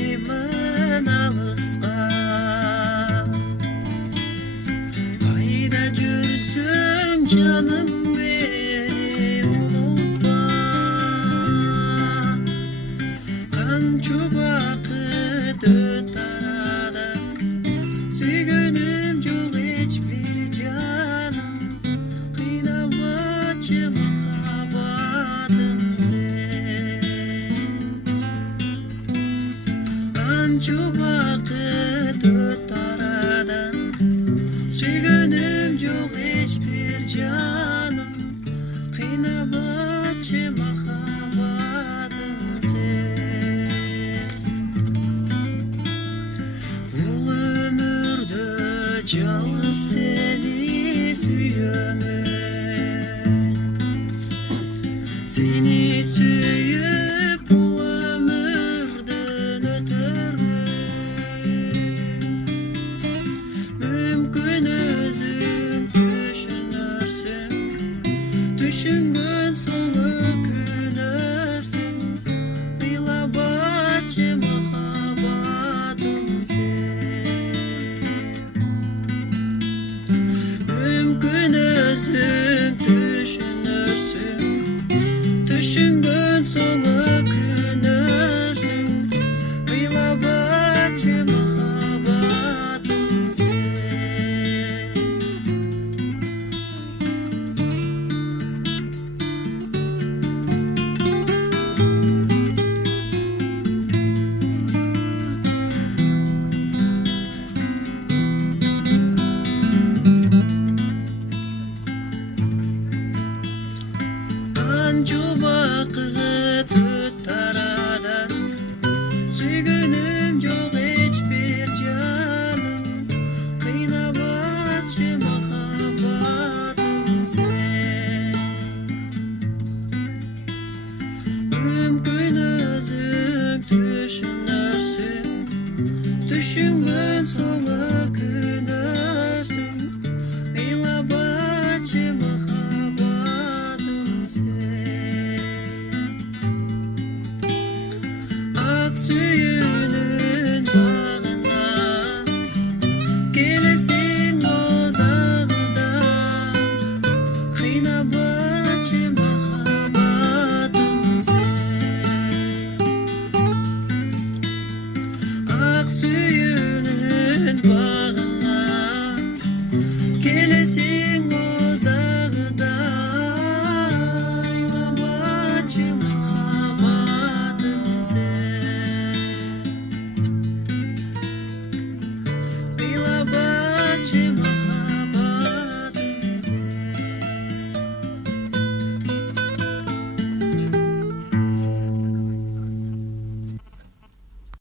бармаймын алыска. Кайда жүрсөң жаным мени унутпа. Канча убакыт өтөр арадан, сүйгөнүм жок эч бир жаным. Кыйнабачы махаббатым сен. Канча убакыт өтөр арадан, сүйгөнүм жок эч бир жаным. Кыйнабачы махаббатым сен. Бул өмүрдө жалгыз сени сүйөмүн. Сени сүйүп бул өмүрдөн өтөрмүн. Мүмкүн өзүң түшүнөрсүң, түшүнгөн соң өкүнөрсүң. Ыйлабачы махаббатым сен. Мүмкүн өзүң түшүнөрсүң, түшүнгөн соң өкүнөрсүң. Ыйлабачы махаббатым сен. Канча убакыт өтөр арадан, сүйгөнүм жок эч бир жаным. Кыйнабачы махаббатым сен. Мүмкүн өзүң түшүнөрсүң, түшүнгөн соң